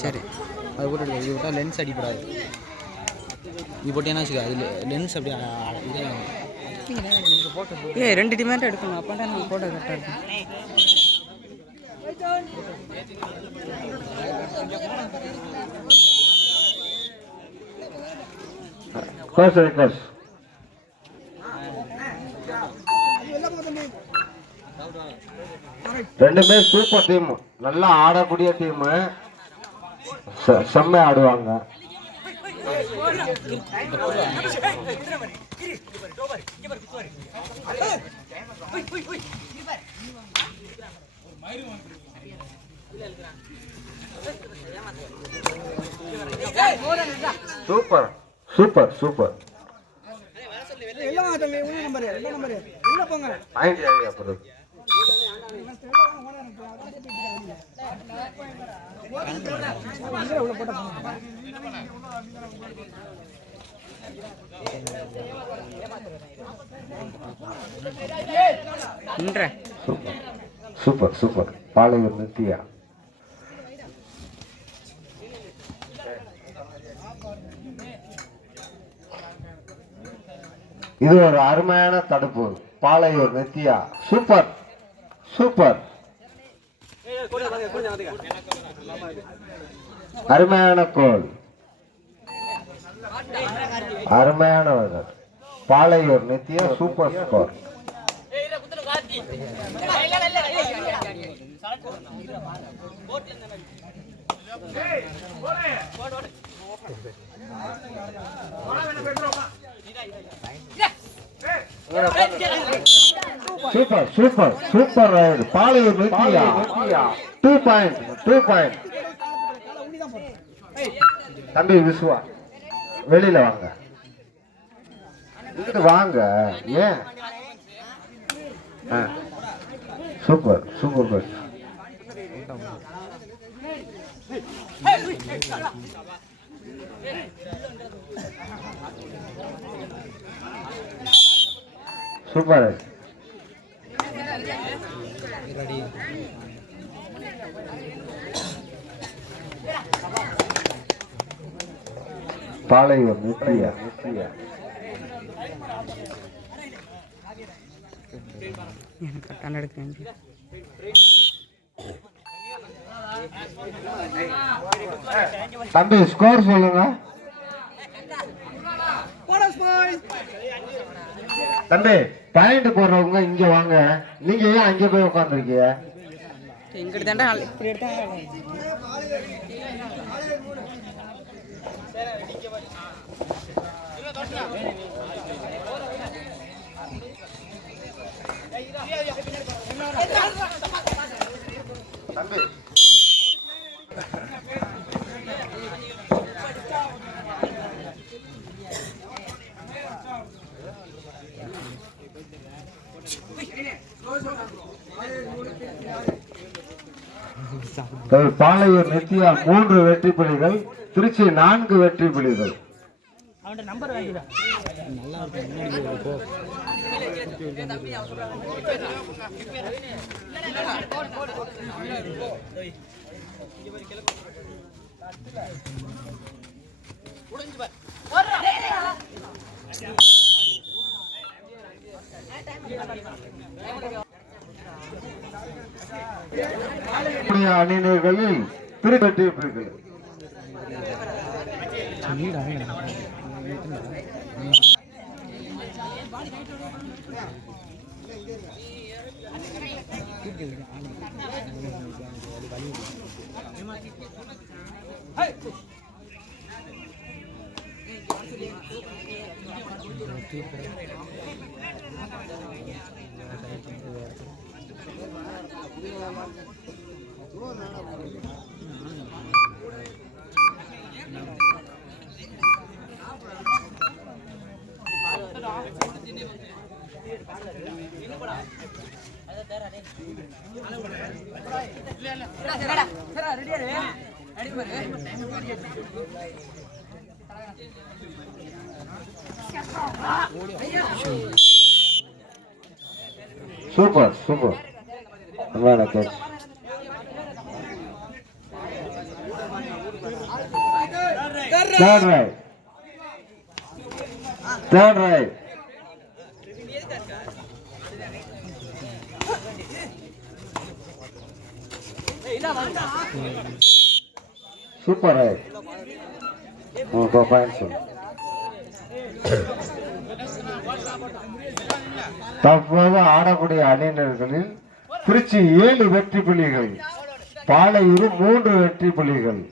சரி அது போட்டு எடுக்க இது விட்டால் லென்ஸ் அடிப்படாது. இது போட்டேன்னா வச்சுக்கோ அது லென்ஸ் அப்படியே இதே ரெண்டு டிமாண்ட் எடுக்கணும். அப்போ தான் நம்ம போட்டோ கரெக்டாக இருக்கும். ரெண்டுமே சூப்பர் டீம், நல்லா ஆடக்கூடிய டீம், செம்ம ஆடுவாங்க. Super super super. Super super. Palayur Nithya இது ஒரு அருமையான தடுப்பு. Palayur Nithya super super. அருமையான கோல், அருமையானவர்கள். Palayur Nithya super score. Super super super raid. Palayur Nithya 2 point 2 point. தம்பி விசுவா வெளியில வாங்க, இங்கிட்டு வாங்க. ஏன் super super. Super. Palayur Nithya கரெக்டான எடுக்கிறேன். தம்பி ஸ்கோர் சொல்லுங்க. தம்பி பாயிண்ட் போடுறவங்க இங்க வாங்க. நீங்க ஏன் அங்க போய் உட்காந்துருக்கீங்க? எங்கிட்ட தாண்டா இப்படி எடுத்தா தம்பி பாளையூர் நித்யா 3 வெற்றி புள்ளிகள், திருச்சி 4 வெற்றி புள்ளிகள். அணியினர்களில் திருச்சி வெற்றி புள்ளிகள். Super, super. Gimana, Coach? Third right. Third right. Super right. Oh, 4 points. தற்போது ஆடக்கூடிய அணியினர்களில் திருச்சி 7 வெற்றி புள்ளிகள், பாலையூர் 3 வெற்றி புள்ளிகள்.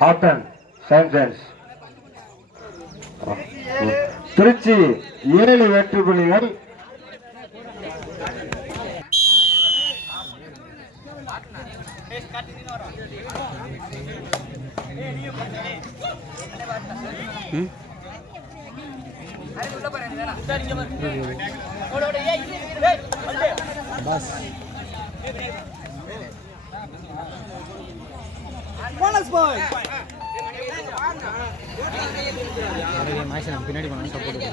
Houghton, St. John's. திருச்சி 7 வெற்றி புள்ளிகள், பின்னாடி போனா support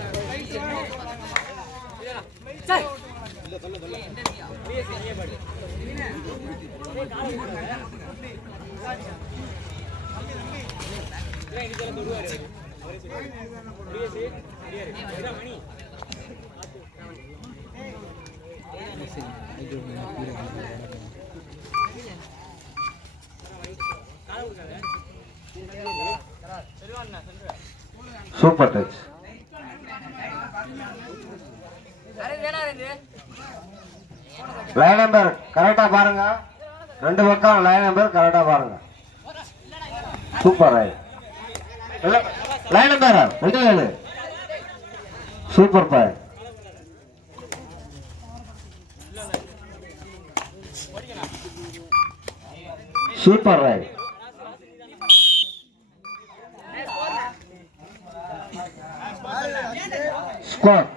super touch. Line number கரெக்டா பாருங்க, 2 பக்கம் லைன் நம்பர் கரெக்டா பாருங்க. Super right. Line number 27 super point. Super right. Score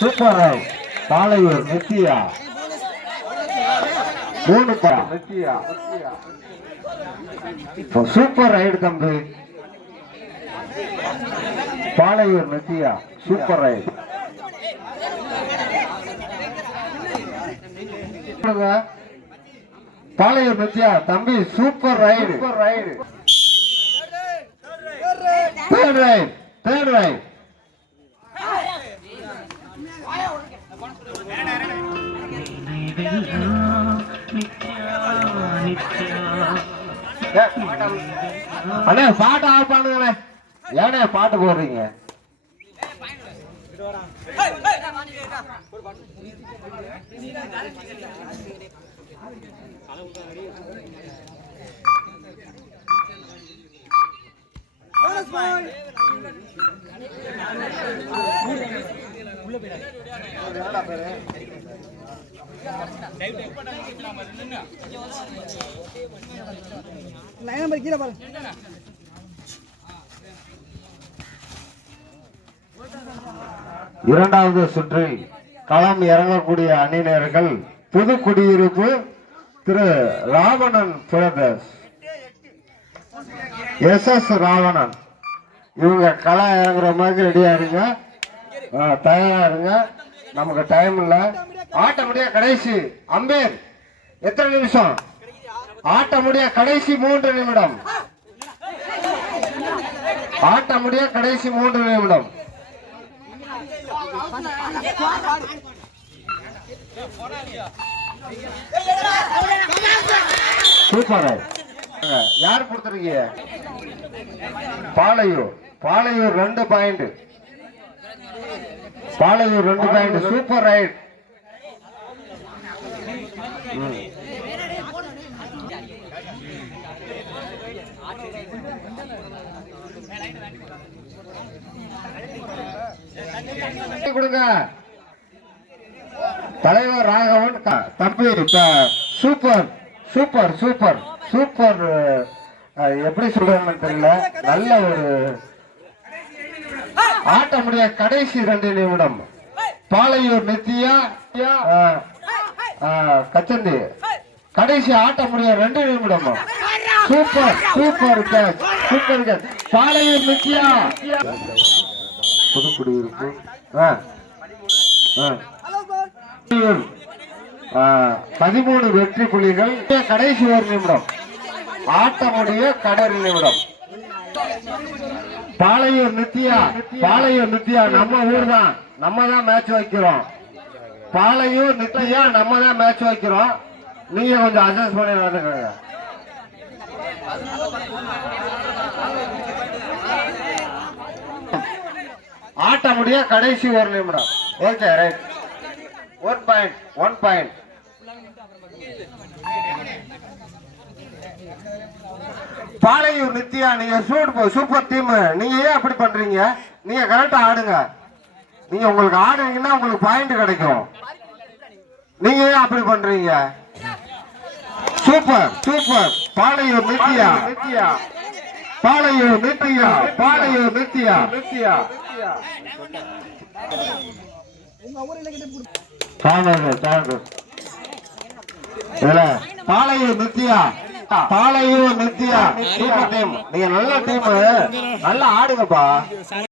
super right. Palayur Nithya 3 Nithya. Super right தம்பி. Palayur Nithya super right. பாலையூர் நித்யா தம்பி super right. Third right. Third right. அண்ணே பாட்டு ஆஃப் பண்ணுங்க. ஏனே பாட்டு போடுறீங்க? இரண்டாவது சுற்றில் களம் இறங்கக்கூடிய அணியினர்கள் புதுக்குடியிருப்பு திரு ராவணன் பிரதர்ஸ். SS ராவணன். இவங்க களை இறங்குற மாதிரி ரெடியா இருங்க, தயாரா இருங்க. நமக்கு டைம் இல்ல. ஆட்ட முடிய கடைசி அம்பேர் எத்தனை நிமிஷம்? ஆட்ட முடிய கடைசி 3 நிமிடம். ஆட்ட முடிய கடைசி 3 நிமிடம். சூப்பர். யார் கொடுத்துருக்கீங்க? Palayur. Palayur 2 point. Palayur 2 point. Super right. கொடுங்க தலைவர் ராகவன் தம்பி. Super super super super. எப்படி சொல்றாங்கன்னு தெரியல. நல்ல ஒரு ஆட்ட முடிய கடைசி 2 நிமிடம். பாலையூர் நித்யா கச்சந்தி கடைசி ஆட்ட முடிய 2 நிமிடம். Super super catch. Super catch. Palayur Nithya Puthukkudiyiruppu 13 வெற்றி புள்ளிகள். கடைசி 1 நிமிடம். ஆட்ட முடிய கடைசி நிமிடம். பாலையூர் நித்யா. பாலையூர் நித்யா நம்ம ஊர் தான். நம்ம தான் மேட்ச் வைக்கிறோம். பாலையூர் நித்யா நம்ம தான் மேட்ச் வைக்கிறோம். நீங்க கொஞ்சம் அட்ஜஸ்ட் பண்ணி நடந்துக்கங்க. ஆட்ட முடிய கடைசி 1 நிமிடம். Okay right. 1 point. 1 point. Palayur Nithya நீங்க சூப்பர் டீம். நீங்க ஏன் அப்படி பண்றீங்க? நீங்க கரெக்டா ஆடுங்க. நீங்க உங்களுக்கு ஆடுறீங்கன்னா உங்களுக்கு பாயிண்ட் கிடைக்கும். நீங்க ஏன் அப்படி பண்றீங்க? Super super. Palayur Nithya. Palayur Nithya. Palayur Nithya. Palayur Nithya. Palayur Nithya super team. நீங்க நல்ல டீம். நல்லா ஆடுங்கப்பா.